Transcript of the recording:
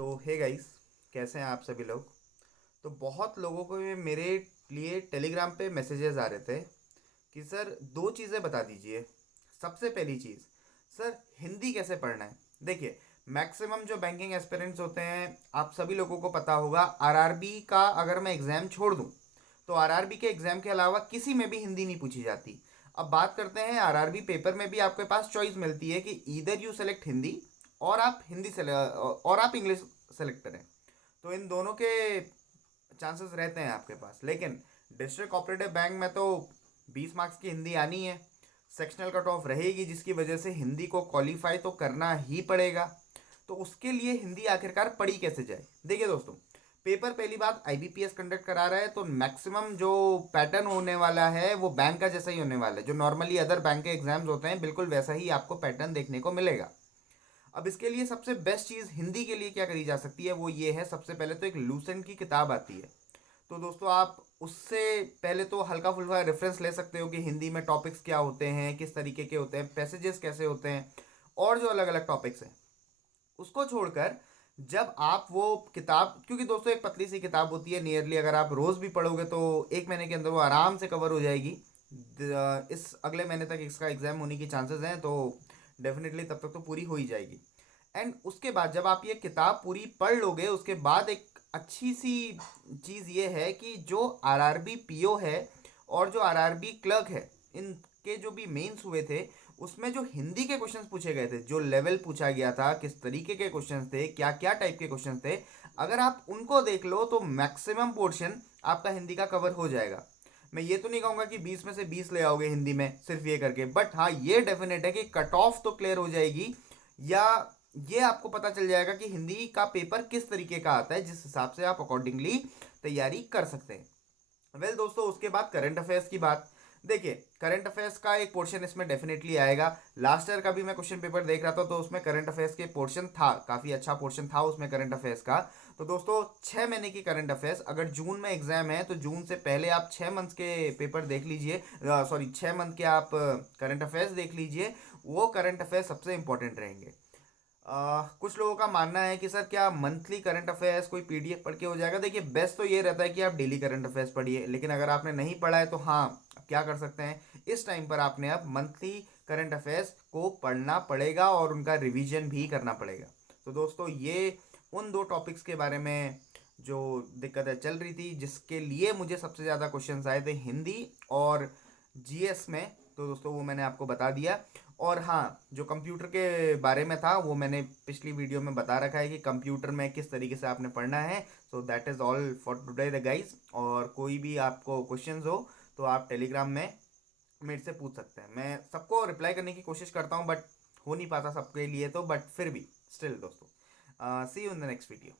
तो hey guys, कैसे हैं आप सभी लोग। तो बहुत लोगों को मेरे लिए टेलीग्राम पे मैसेजेस आ रहे थे कि सर दो चीज़ें बता दीजिए। सबसे पहली चीज़, सर हिंदी कैसे पढ़ना है। देखिए, मैक्सिमम जो बैंकिंग एस्पिरेंट्स होते हैं, आप सभी लोगों को पता होगा, आरआरबी का अगर मैं एग्ज़ाम छोड़ दूं तो आरआरबी के एग्ज़ाम के अलावा किसी में भी हिंदी नहीं पूछी जाती। अब बात करते हैं आरआरबी पेपर में भी आपके पास चॉइस मिलती है कि ईदर यू सेलेक्ट हिंदी और आप और आप इंग्लिश सेलेक्ट करें। तो इन दोनों के चांसेस रहते हैं आपके पास, लेकिन डिस्ट्रिक्ट कोऑपरेटिव बैंक में तो 20 मार्क्स की हिंदी आनी है। सेक्शनल कट ऑफ रहेगी, जिसकी वजह से हिंदी को क्वालिफाई तो करना ही पड़ेगा। तो उसके लिए हिंदी आखिरकार पढ़ी कैसे जाए। देखिए दोस्तों, पेपर पहली बात आईबीपीएस कंडक्ट करा रहा है, तो मैक्सिमम जो पैटर्न होने वाला है वो बैंक का जैसा ही होने वाला है। जो नॉर्मली अदर बैंक के एग्जाम्स होते हैं, बिल्कुल वैसा ही आपको पैटर्न देखने को मिलेगा। अब इसके लिए सबसे बेस्ट चीज़ हिंदी के लिए क्या करी जा सकती है, वो ये है, सबसे पहले तो एक लूसेंट की किताब आती है। तो दोस्तों, आप उससे पहले तो हल्का फुल्का रेफरेंस ले सकते हो कि हिंदी में टॉपिक्स क्या होते हैं, किस तरीके के होते हैं, पैसेजेस कैसे होते हैं, और जो अलग अलग टॉपिक्स हैं। उसको छोड़कर जब आप वो किताब, क्योंकि दोस्तों एक पतली सी किताब होती है, नियरली अगर आप रोज़ भी पढ़ोगे तो 1 महीने के अंदर वो आराम से कवर हो जाएगी। इस अगले महीने तक इसका एग्ज़ाम होने की चांसेस हैं, तो डेफिनेटली तब तक तो पूरी हो ही जाएगी। एंड उसके बाद जब आप ये किताब पूरी पढ़ लोगे, उसके बाद एक अच्छी सी चीज़ ये है कि जो आरआरबी पीओ है और जो आरआरबी क्लर्क है, इनके जो भी मेंस हुए थे, उसमें जो हिंदी के क्वेश्चंस पूछे गए थे, जो लेवल पूछा गया था, किस तरीके के क्वेश्चंस थे, क्या क्या टाइप के क्वेश्चंस थे, अगर आप उनको देख लो तो मैक्सिमम पोर्शन आपका हिंदी का कवर हो जाएगा। मैं ये तो नहीं कहूँगा कि 20 में से 20 ले आओगे हिंदी में सिर्फ ये करके, बट हाँ ये डेफिनेट है कि कट ऑफ तो क्लियर हो जाएगी, या ये आपको पता चल जाएगा कि हिंदी का पेपर किस तरीके का आता है, जिस हिसाब से आप अकॉर्डिंगली तैयारी कर सकते हैं। दोस्तों, उसके बाद करंट अफेयर्स की बात। देखिए, करंट अफेयर्स का एक पोर्शन इसमें डेफिनेटली आएगा। लास्ट ईयर का भी मैं क्वेश्चन पेपर देख रहा था, तो उसमें करंट अफेयर्स के पोर्शन था, काफ़ी अच्छा पोर्शन था उसमें करंट अफेयर्स का। तो दोस्तों, 6 महीने की करंट अफेयर्स, अगर जून में एग्जाम है तो जून से पहले आप 6 मंथ के पेपर देख लीजिए, सॉरी 6 मंथ के आप करंट अफेयर्स देख लीजिए। वो करंट अफेयर्स सबसे इंपॉर्टेंट रहेंगे। कुछ लोगों का मानना है कि सर क्या मंथली करंट अफेयर्स कोई पीडीएफ पढ़ के हो जाएगा। देखिए, बेस्ट तो ये रहता है कि आप डेली करंट अफेयर्स पढ़िए, लेकिन अगर आपने नहीं पढ़ा है तो हाँ, क्या कर सकते हैं, इस टाइम पर आपने अब मंथली करंट अफेयर्स को पढ़ना पड़ेगा और उनका रिवीजन भी करना पड़ेगा। तो दोस्तों, ये उन दो टॉपिक्स के बारे में जो दिक्कतें चल रही थी, जिसके लिए मुझे सबसे ज़्यादा क्वेश्चंस आए थे हिंदी और जीएस में, तो दोस्तों वो मैंने आपको बता दिया। और हाँ, जो कंप्यूटर के बारे में था वो मैंने पिछली वीडियो में बता रखा है कि कंप्यूटर में किस तरीके से आपने पढ़ना है। So that is all for today the guys. और कोई भी आपको क्वेश्चंस हो तो आप टेलीग्राम में मेरे से पूछ सकते हैं। मैं सबको रिप्लाई करने की कोशिश करता हूँ, बट हो नहीं पाता सबके लिए, तो बट फिर भी स्टिल दोस्तों, see you in the next video.